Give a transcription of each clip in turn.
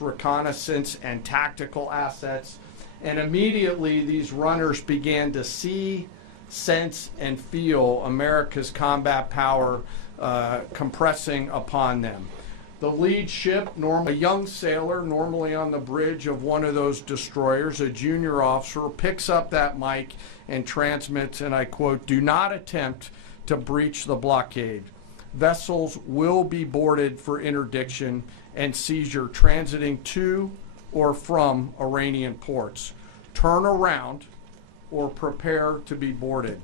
reconnaissance and tactical assets, and immediately these runners began to see, sense, and feel America's combat power compressing upon them. The lead ship, a young sailor, normally on the bridge of one of those destroyers, a junior officer, picks up that mic and transmits, and I quote, "Do not attempt to breach the blockade. Vessels will be boarded for interdiction and seizure transiting to or from Iranian ports. Turn around or prepare to be boarded."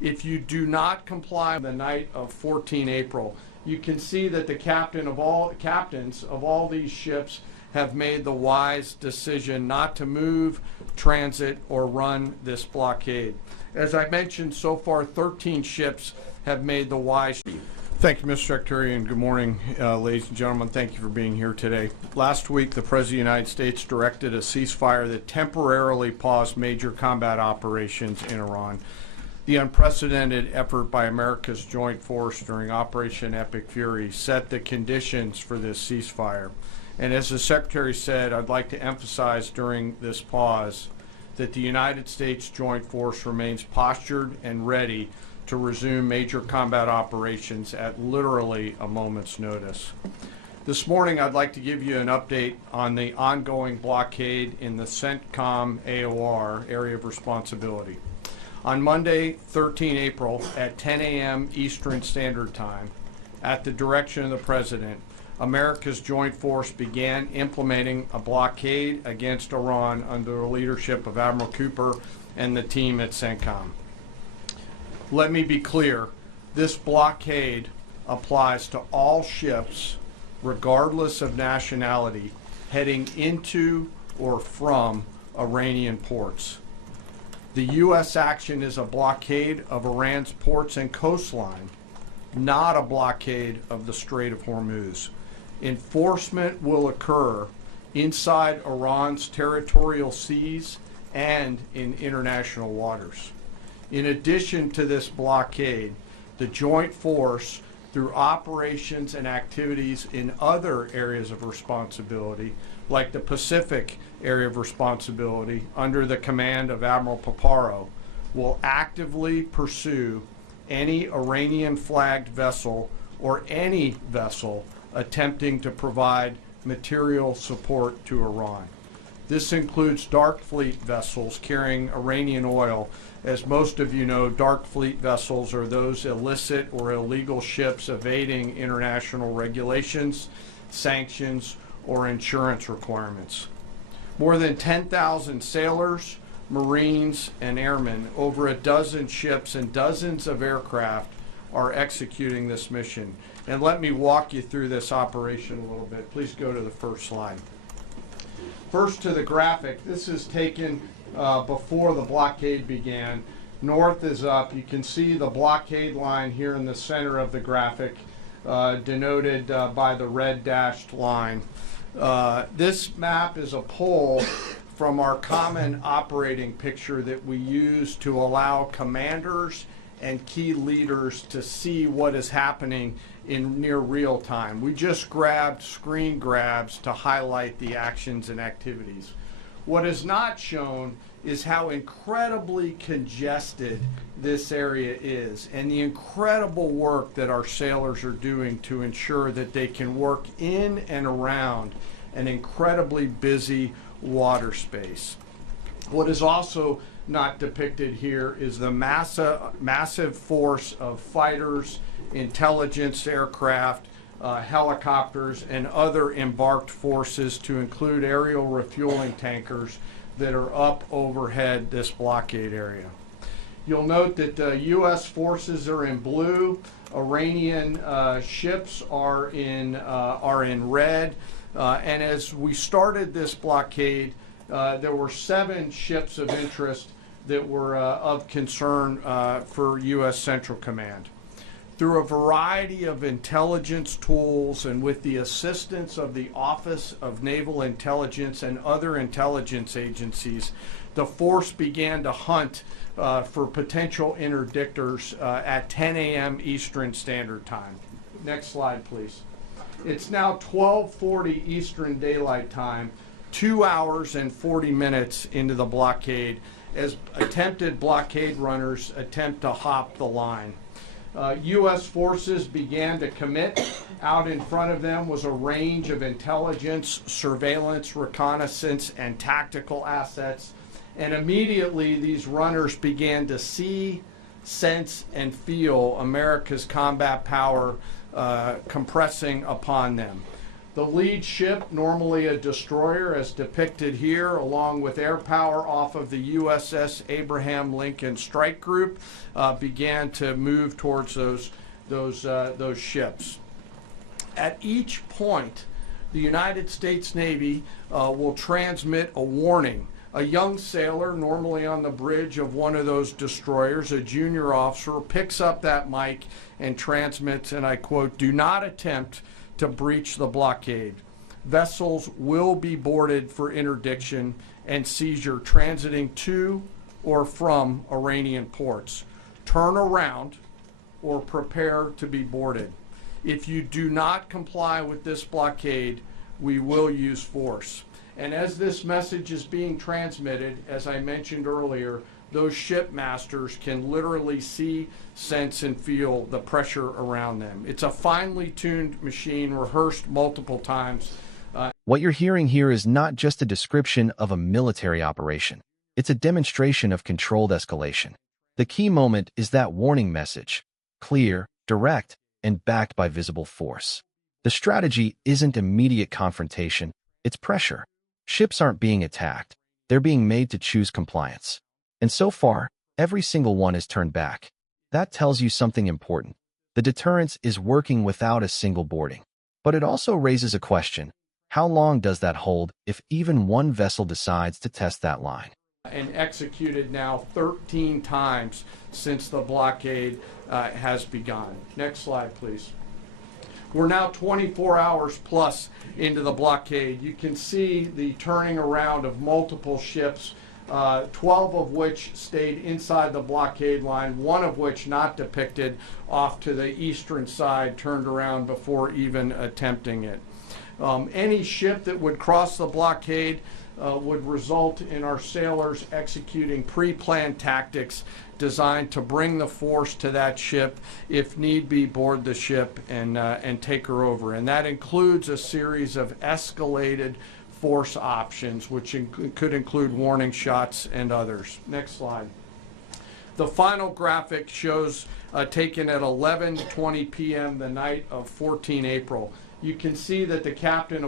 If you do not comply the night of 14 April, you can see that the captains of all these ships have made the wise decision not to move, transit, or run this blockade. As I mentioned, so far 13 ships have made the wise. Thank you, Mr. Secretary, and good morning, ladies and gentlemen. Thank you for being here today. Last week, the President of the United States directed a ceasefire that temporarily paused major combat operations in Iran. The unprecedented effort by America's joint force during Operation Epic Fury set the conditions for this ceasefire. And as the Secretary said, I'd like to emphasize during this pause that the United States joint force remains postured and ready to resume major combat operations at literally a moment's notice. This morning, I'd like to give you an update on the ongoing blockade in the CENTCOM AOR area of responsibility. On Monday, 13 April at 10 a.m. Eastern Standard Time, at the direction of the President, America's joint force began implementing a blockade against Iran under the leadership of Admiral Cooper and the team at CENTCOM. Let me be clear, this blockade applies to all ships, regardless of nationality, heading into or from Iranian ports. The U.S. action is a blockade of Iran's ports and coastline, not a blockade of the Strait of Hormuz. Enforcement will occur inside Iran's territorial seas and in international waters. In addition to this blockade, the joint force, through operations and activities in other areas of responsibility, like the Pacific area of responsibility under the command of Admiral Paparo, will actively pursue any Iranian-flagged vessel or any vessel attempting to provide material support to Iran. This includes dark fleet vessels carrying Iranian oil. As most of you know, dark fleet vessels are those illicit or illegal ships evading international regulations, sanctions, or insurance requirements. More than 10,000 sailors, Marines, and airmen, over a dozen ships and dozens of aircraft are executing this mission. And let me walk you through this operation a little bit. Please go to the first slide. First to the graphic. This is taken before the blockade began. North is up. You can see the blockade line here in the center of the graphic, denoted by the red dashed line. This map is a pull from our common operating picture that we use to allow commanders and key leaders to see what is happening in near real time. We just grabbed screen grabs to highlight the actions and activities. What is not shown is how incredibly congested this area is and the incredible work that our sailors are doing to ensure that they can work in and around an incredibly busy water space. What is also not depicted here is the massive force of fighters, intelligence aircraft, helicopters, and other embarked forces, to include aerial refueling tankers that are up overhead this blockade area. You'll note that the U.S. forces are in blue, Iranian ships are in red, and as we started this blockade, there were 7 ships of interest that were of concern for U.S. Central Command. Through a variety of intelligence tools and with the assistance of the Office of Naval Intelligence and other intelligence agencies, the force began to hunt for potential interdictors at 10 a.m. Eastern Standard Time. Next slide, please. It's now 12:40 Eastern Daylight Time, 2 hours and 40 minutes into the blockade, as attempted blockade runners attempt to hop the line. U.S. forces began to commit. Out in front of them was a range of intelligence, surveillance, reconnaissance, and tactical assets. And immediately these runners began to see, sense, and feel America's combat power compressing upon them. The lead ship, normally a destroyer as depicted here, along with air power off of the USS Abraham Lincoln Strike Group, began to move towards those ships. At each point, the United States Navy will transmit a warning. A young sailor, normally on the bridge of one of those destroyers, a junior officer, picks up that mic and transmits, and I quote, "Do not attempt to breach the blockade. Vessels will be boarded for interdiction and seizure transiting to or from Iranian ports. Turn around or prepare to be boarded. If you do not comply with this blockade, we will use force." And as this message is being transmitted, as I mentioned earlier, those shipmasters can literally see, sense, and feel the pressure around them. It's a finely tuned machine, rehearsed multiple times. What you're hearing here is not just a description of a military operation. It's a demonstration of controlled escalation. The key moment is that warning message, clear, direct, and backed by visible force. The strategy isn't immediate confrontation, it's pressure. Ships aren't being attacked, they're being made to choose compliance. And so far, every single one has turned back. That tells you something important. The deterrence is working without a single boarding. But it also raises a question. How long does that hold if even one vessel decides to test that line? And executed now 13 times since the blockade has begun. Next slide, please. We're now 24 hours plus into the blockade. You can see the turning around of multiple ships, 12 of which stayed inside the blockade line, one of which not depicted off to the eastern side, turned around before even attempting it. Any ship that would cross the blockade would result in our sailors executing pre-planned tactics designed to bring the force to that ship, if need be, board the ship and take her over. And that includes a series of escalated force options, which could include warning shots and others. Next slide. The final graphic shows taken at 11:20 p.m. the night of 14 April. You can see that the captains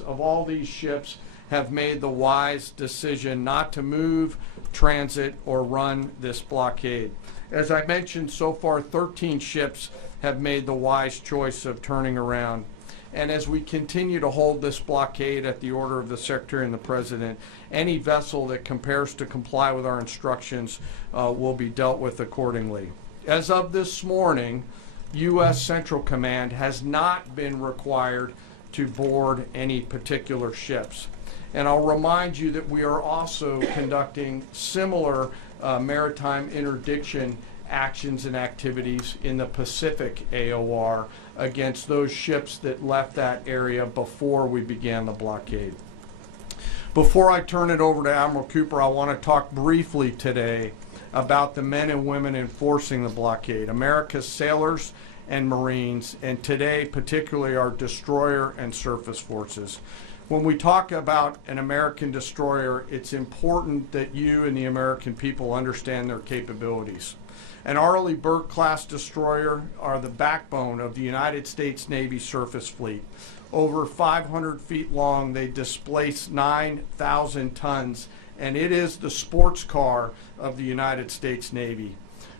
of all these ships have made the wise decision not to move, transit, or run this blockade. As I mentioned, so far 13 ships have made the wise choice of turning around. And as we continue to hold this blockade at the order of the Secretary and the President, any vessel that compares to comply with our instructions will be dealt with accordingly. As of this morning, U.S. Central Command has not been required to board any particular ships. And I'll remind you that we are also conducting similar maritime interdiction actions and activities in the Pacific AOR against those ships that left that area before we began the blockade. Before I turn it over to Admiral Cooper, I want to talk briefly today about the men and women enforcing the blockade, America's sailors and Marines, and today particularly our destroyer and surface forces. When we talk about an American destroyer, it's important that you and the American people understand their capabilities. An Arleigh Burke-class destroyer are the backbone of the United States Navy surface fleet. Over 500 feet long, they displace 9,000 tons, and it is the sports car of the United States Navy.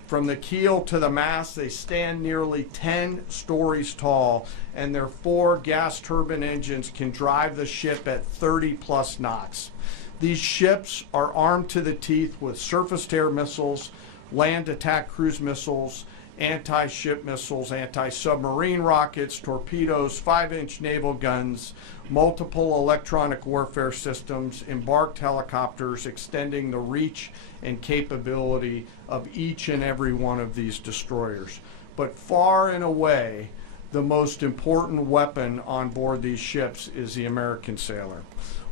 From the keel to the mast, they stand nearly 10 stories tall, and their 4 gas turbine engines can drive the ship at 30+ knots. These ships are armed to the teeth with surface-to-air missiles, land attack cruise missiles, anti-ship missiles, anti-submarine rockets, torpedoes, 5-inch naval guns, multiple electronic warfare systems, embarked helicopters, extending the reach and capability of each and every one of these destroyers. But far and away, the most important weapon on board these ships is the American sailor.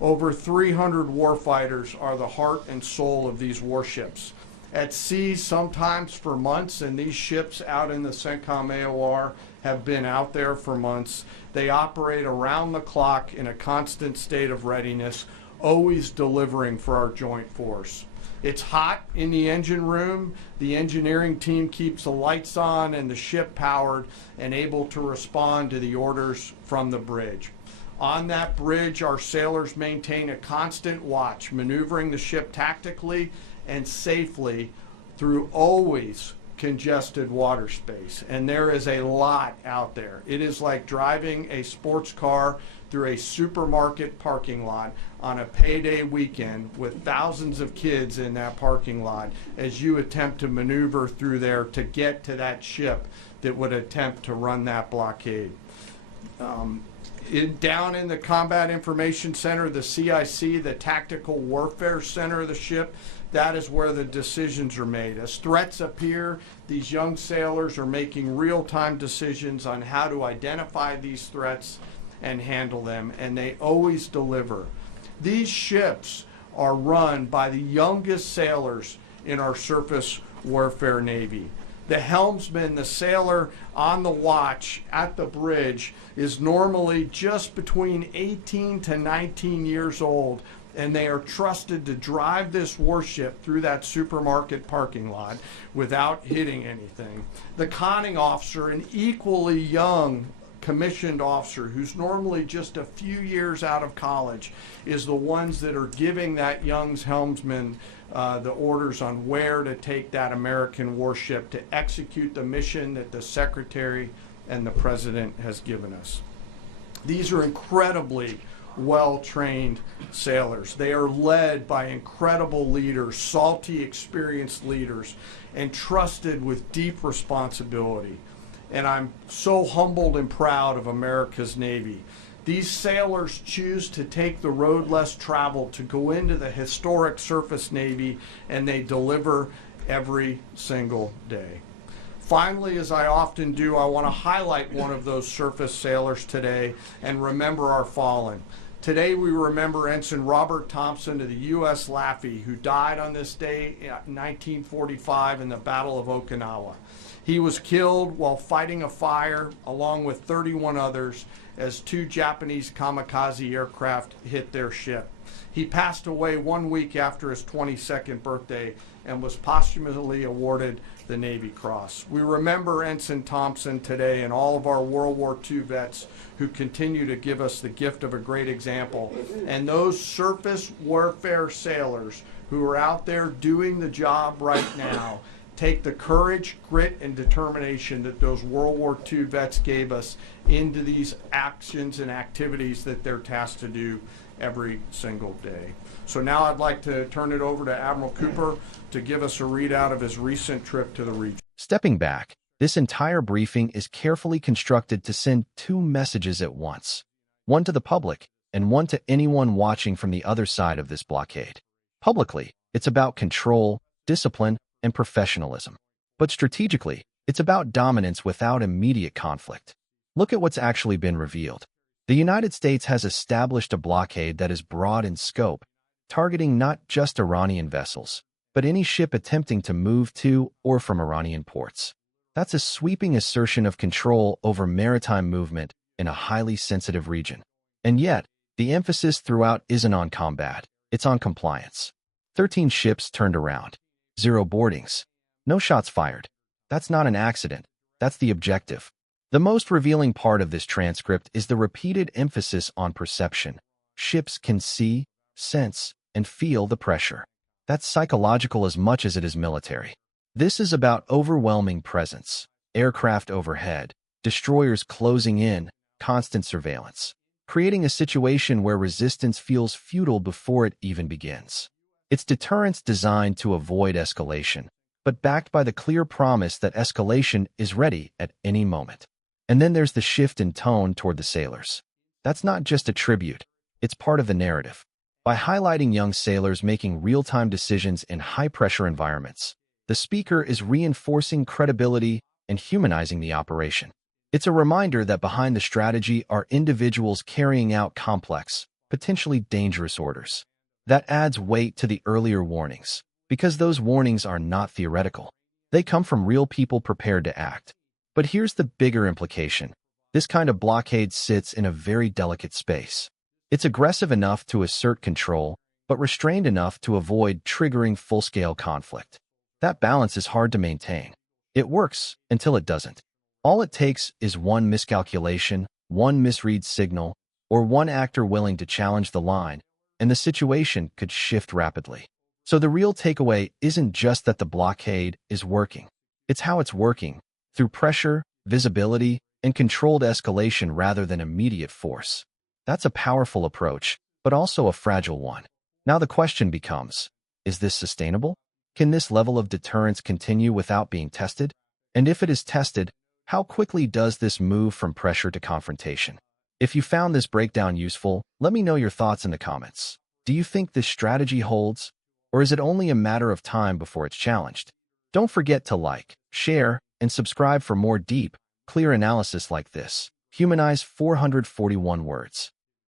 Over 300 warfighters are the heart and soul of these warships. At sea, sometimes for months, and these ships out in the CENTCOM AOR have been out there for months. They operate around the clock in a constant state of readiness, always delivering for our joint force. It's hot in the engine room. The engineering team keeps the lights on and the ship powered and able to respond to the orders from the bridge. On that bridge, our sailors maintain a constant watch, maneuvering the ship tactically and safely through always congested water space. And there is a lot out there. It is like driving a sports car through a supermarket parking lot on a payday weekend with thousands of kids in that parking lot as you attempt to maneuver through there to get to that ship that would attempt to run that blockade. Down in the Combat Information Center, the CIC, the Tactical Warfare Center of the ship, that is where the decisions are made. As threats appear, these young sailors are making real-time decisions on how to identify these threats and handle them, and they always deliver. These ships are run by the youngest sailors in our surface warfare Navy. The helmsman, the sailor on the watch at the bridge, is normally just between 18 to 19 years old, and they are trusted to drive this warship through that supermarket parking lot without hitting anything. The conning officer, an equally young commissioned officer who's normally just a few years out of college, is the ones that are giving that young helmsman the orders on where to take that American warship to execute the mission that the Secretary and the President has given us. These are incredibly well-trained sailors. They are led by incredible leaders, salty, experienced leaders, and trusted with deep responsibility. And I'm so humbled and proud of America's Navy. These sailors choose to take the road less traveled to go into the historic surface Navy, and they deliver every single day. Finally, as I often do, I want to highlight one of those surface sailors today and remember our fallen. Today we remember Ensign Robert Thompson of the U.S. Laffey, who died on this day in 1945 in the Battle of Okinawa. He was killed while fighting a fire along with 31 others as 2 Japanese kamikaze aircraft hit their ship. He passed away 1 week after his 22nd birthday and was posthumously awarded the Navy Cross. We remember Ensign Thompson today and all of our World War II vets who continue to give us the gift of a great example. And those surface warfare sailors who are out there doing the job right now take the courage, grit, and determination that those World War II vets gave us into these actions and activities that they're tasked to do every single day. So now I'd like to turn it over to Admiral Cooper to give us a readout of his recent trip to the region. Stepping back, this entire briefing is carefully constructed to send 2 messages at once, one to the public and one to anyone watching from the other side of this blockade. Publicly, it's about control, discipline, and professionalism. But strategically, it's about dominance without immediate conflict. Look at what's actually been revealed. The United States has established a blockade that is broad in scope, targeting not just Iranian vessels, but any ship attempting to move to or from Iranian ports. That's a sweeping assertion of control over maritime movement in a highly sensitive region. And yet, the emphasis throughout isn't on combat, it's on compliance. 13 ships turned around. 0 boardings. No shots fired. That's not an accident. That's the objective. The most revealing part of this transcript is the repeated emphasis on perception. Ships can see, sense, and feel the pressure. That's psychological as much as it is military. This is about overwhelming presence, aircraft overhead, destroyers closing in, constant surveillance, creating a situation where resistance feels futile before it even begins. It's deterrence designed to avoid escalation, but backed by the clear promise that escalation is ready at any moment. And then there's the shift in tone toward the sailors. That's not just a tribute, it's part of the narrative. By highlighting young sailors making real-time decisions in high-pressure environments, the speaker is reinforcing credibility and humanizing the operation. It's a reminder that behind the strategy are individuals carrying out complex, potentially dangerous orders. That adds weight to the earlier warnings, because those warnings are not theoretical. They come from real people prepared to act. But here's the bigger implication. This kind of blockade sits in a very delicate space. It's aggressive enough to assert control, but restrained enough to avoid triggering full-scale conflict. That balance is hard to maintain. It works until it doesn't. All it takes is one miscalculation, one misread signal, or one actor willing to challenge the line, and the situation could shift rapidly. So the real takeaway isn't just that the blockade is working. It's how it's working, through pressure, visibility, and controlled escalation rather than immediate force. That's a powerful approach, but also a fragile one. Now the question becomes, is this sustainable? Can this level of deterrence continue without being tested? And if it is tested, how quickly does this move from pressure to confrontation? If you found this breakdown useful, let me know your thoughts in the comments. Do you think this strategy holds, or is it only a matter of time before it's challenged? Don't forget to like, share, and subscribe for more deep, clear analysis like this. Humanize 441 words.